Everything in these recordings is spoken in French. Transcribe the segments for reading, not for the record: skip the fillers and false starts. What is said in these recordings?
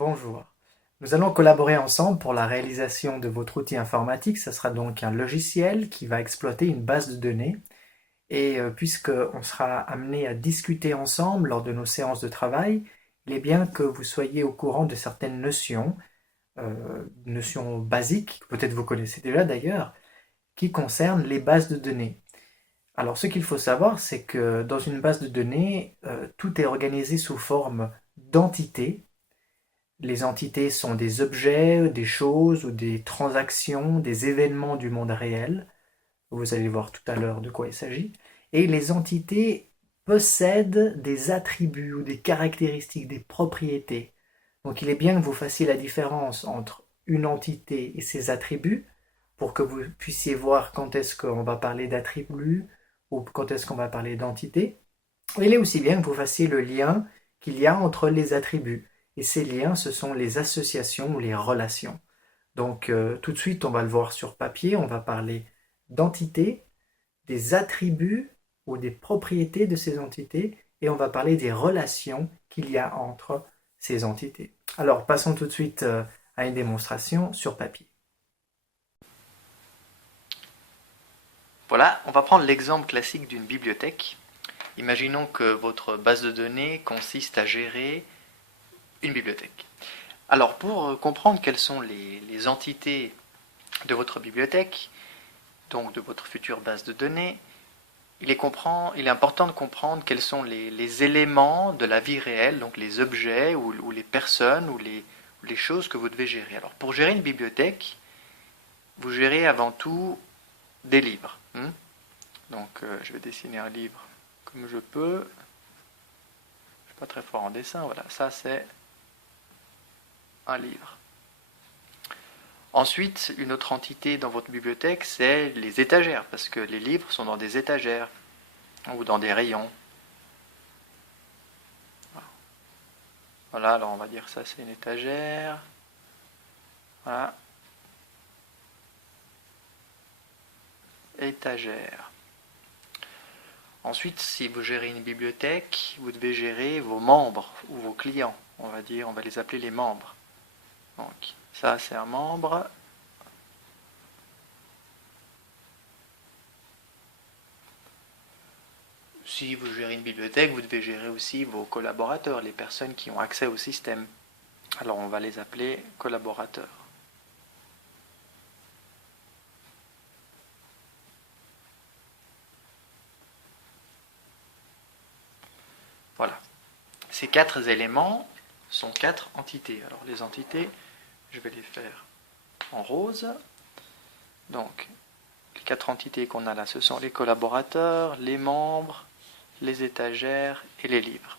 Bonjour. Nous allons collaborer ensemble pour la réalisation de votre outil informatique. Ce sera donc un logiciel qui va exploiter une base de données. Et puisqu'on sera amené à discuter ensemble lors de nos séances de travail, il est bien que vous soyez au courant de certaines notions basiques, que peut-être vous connaissez déjà d'ailleurs, qui concernent les bases de données. Alors ce qu'il faut savoir, c'est que dans une base de données, tout est organisé sous forme d'entités. Les entités sont des objets, des choses ou des transactions, des événements du monde réel. Vous allez voir tout à l'heure de quoi il s'agit. Et les entités possèdent des attributs ou des caractéristiques, des propriétés. Donc il est bien que vous fassiez la différence entre une entité et ses attributs pour que vous puissiez voir quand est-ce qu'on va parler d'attributs ou quand est-ce qu'on va parler d'entité. Il est aussi bien que vous fassiez le lien qu'il y a entre les attributs. Et ces liens, ce sont les associations ou les relations. Donc tout de suite, on va le voir sur papier, on va parler d'entités, des attributs ou des propriétés de ces entités, et on va parler des relations qu'il y a entre ces entités. Alors passons tout de suite à une démonstration sur papier. Voilà, on va prendre l'exemple classique d'une bibliothèque. Imaginons que votre base de données consiste à gérer une bibliothèque. Alors pour comprendre quelles sont les entités de votre bibliothèque, donc de votre future base de données, il est important de comprendre quels sont les éléments de la vie réelle, donc les objets ou les personnes ou les choses que vous devez gérer. Alors pour gérer une bibliothèque, vous gérez avant tout des livres. Donc je vais dessiner un livre comme je peux. Je ne suis pas très fort en dessin, voilà, ça c'est un livre. Ensuite, une autre entité dans votre bibliothèque, c'est les étagères, parce que les livres sont dans des étagères ou dans des rayons. Voilà, alors on va dire ça c'est une étagère. Voilà. Étagère. Ensuite, si vous gérez une bibliothèque, vous devez gérer vos membres ou vos clients. On va les appeler les membres. Donc, ça c'est un membre. Si vous gérez une bibliothèque, vous devez gérer aussi vos collaborateurs, les personnes qui ont accès au système. Alors on va les appeler collaborateurs. Voilà. Ces quatre éléments sont quatre entités. Alors les entités, je vais les faire en rose. Donc, les quatre entités qu'on a là, ce sont les collaborateurs, les membres, les étagères et les livres.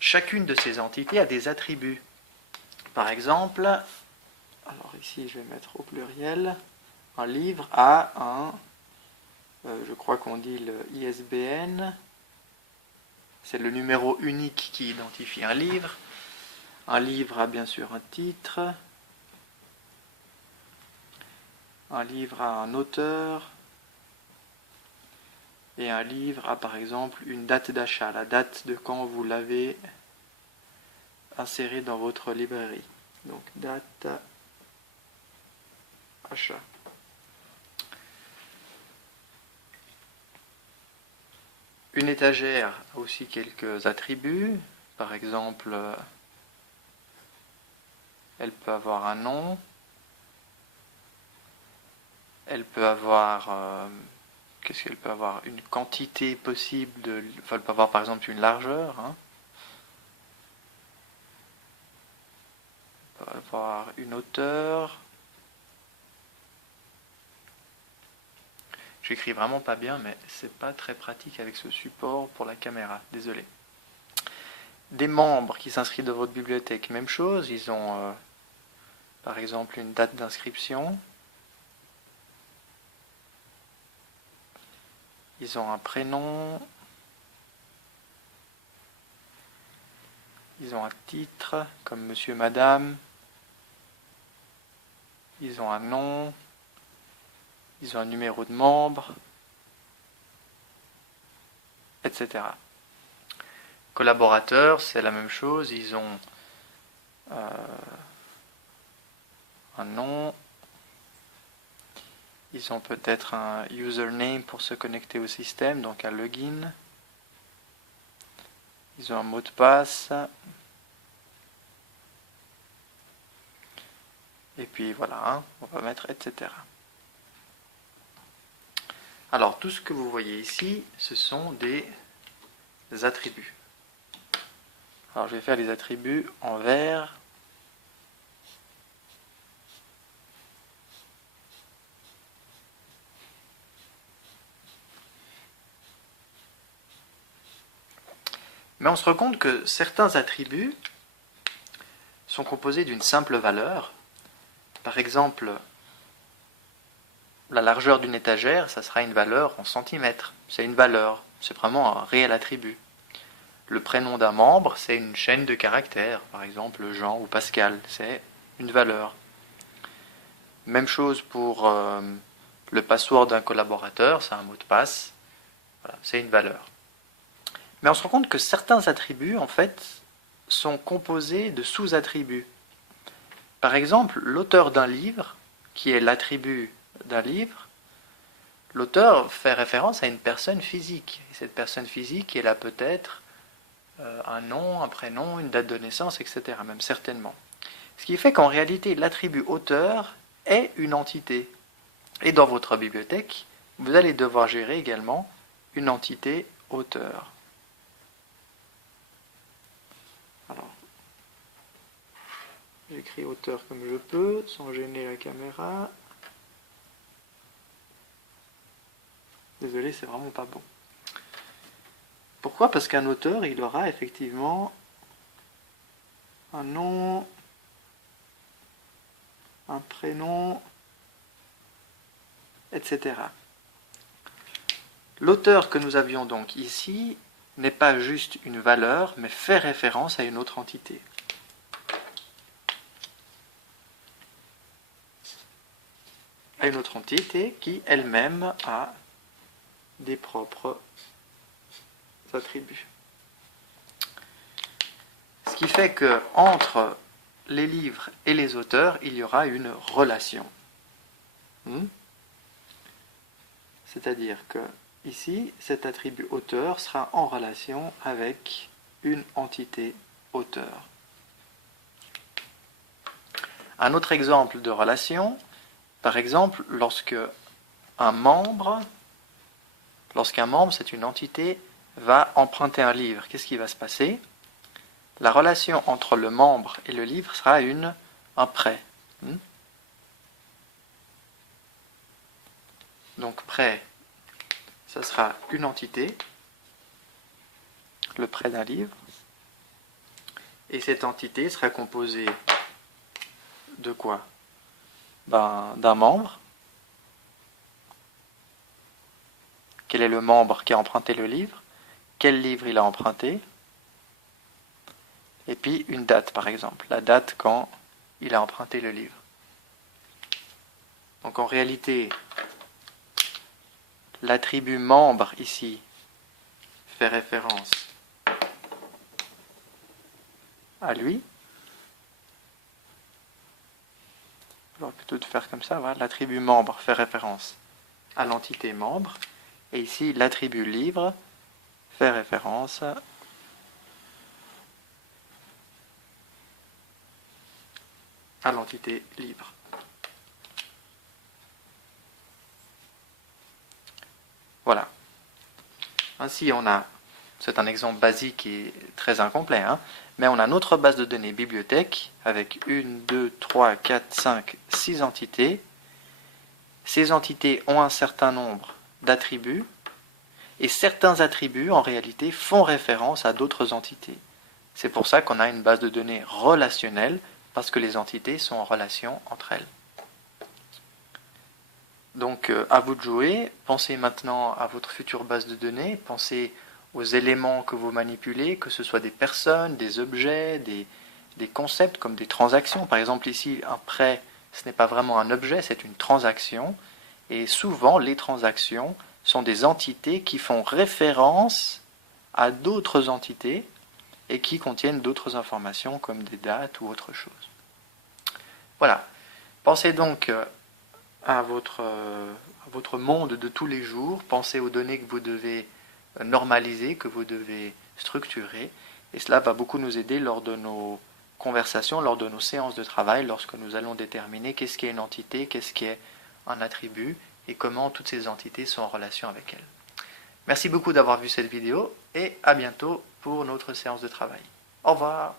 Chacune de ces entités a des attributs. Par exemple, alors ici je vais mettre au pluriel, un livre a je crois qu'on dit le ISBN, c'est le numéro unique qui identifie un livre. Un livre a bien sûr un titre, un livre a un auteur, et un livre a par exemple une date d'achat, la date de quand vous l'avez inséré dans votre librairie. Donc date achat. Une étagère a aussi quelques attributs. Par exemple, elle peut avoir un nom. Elle peut avoir... qu'est-ce qu'elle peut avoir? Une quantité possible de... Enfin, elle peut avoir par exemple une largeur. Elle peut avoir une hauteur. J'écris vraiment pas bien, mais c'est pas très pratique avec ce support pour la caméra. Désolé. Des membres qui s'inscrivent dans votre bibliothèque, même chose. Ils ont par exemple une date d'inscription. Ils ont un prénom. Ils ont un titre, comme monsieur, madame. Ils ont un nom. Ils ont un numéro de membre, etc. Collaborateurs, c'est la même chose, ils ont un nom, ils ont peut-être un username pour se connecter au système, donc un login. Ils ont un mot de passe. Et puis voilà, hein, on va mettre etc. Alors tout ce que vous voyez ici, ce sont des attributs. Alors je vais faire les attributs en vert. Mais on se rend compte que certains attributs sont composés d'une simple valeur. Par exemple, la largeur d'une étagère, ça sera une valeur en centimètres. C'est une valeur, c'est vraiment un réel attribut. Le prénom d'un membre, c'est une chaîne de caractères. Par exemple, Jean ou Pascal, c'est une valeur. Même chose pour le password d'un collaborateur, c'est un mot de passe. Voilà, c'est une valeur. Mais on se rend compte que certains attributs, en fait, sont composés de sous-attributs. Par exemple, l'auteur d'un livre, qui est l'attribut d'un livre, l'auteur fait référence à une personne physique. Et cette personne physique, elle a peut-être un nom, un prénom, une date de naissance, etc. Même certainement. Ce qui fait qu'en réalité, l'attribut auteur est une entité. Et dans votre bibliothèque, vous allez devoir gérer également une entité auteur. Alors, j'écris auteur comme je peux, sans gêner la caméra. Désolé, c'est vraiment pas bon. Pourquoi? Parce qu'un auteur, il aura effectivement un nom, un prénom, etc. L'auteur que nous avions donc ici n'est pas juste une valeur, mais fait référence à une autre entité. À une autre entité qui elle-même a des propres attributs. Ce qui fait que entre les livres et les auteurs, il y aura une relation. C'est-à-dire que ici, cet attribut auteur sera en relation avec une entité auteur. Un autre exemple de relation, par exemple, lorsqu'un membre, c'est une entité, va emprunter un livre, qu'est-ce qui va se passer? La relation entre le membre et le livre sera un prêt. Donc prêt, ça sera une entité, le prêt d'un livre, et cette entité sera composée de quoi? D'un membre. Quel est le membre qui a emprunté le livre? Quel livre il a emprunté? Et puis une date, par exemple, la date quand il a emprunté le livre. Donc en réalité, l'attribut membre ici fait référence à lui. On va plutôt faire comme ça, voilà. L'attribut membre fait référence à l'entité membre. Et ici, l'attribut livre fait référence à l'entité livre. Voilà. Ainsi, c'est un exemple basique et très incomplet, mais on a notre base de données bibliothèque avec 1, 2, 3, 4, 5, 6 entités. Ces entités ont un certain nombre d'attributs, et certains attributs, en réalité, font référence à d'autres entités. C'est pour ça qu'on a une base de données relationnelle, parce que les entités sont en relation entre elles. Donc, à vous de jouer. Pensez maintenant à votre future base de données. Pensez aux éléments que vous manipulez, que ce soit des personnes, des objets, des concepts comme des transactions. Par exemple, ici, un prêt, ce n'est pas vraiment un objet, c'est une transaction. Et souvent, les transactions sont des entités qui font référence à d'autres entités et qui contiennent d'autres informations comme des dates ou autre chose. Voilà. Pensez donc à votre monde de tous les jours, pensez aux données que vous devez normaliser, que vous devez structurer, et cela va beaucoup nous aider lors de nos conversations, lors de nos séances de travail, lorsque nous allons déterminer qu'est-ce qui est une entité, qu'est-ce qui est un attribut, et comment toutes ces entités sont en relation avec elles. Merci beaucoup d'avoir vu cette vidéo, et à bientôt pour notre séance de travail. Au revoir.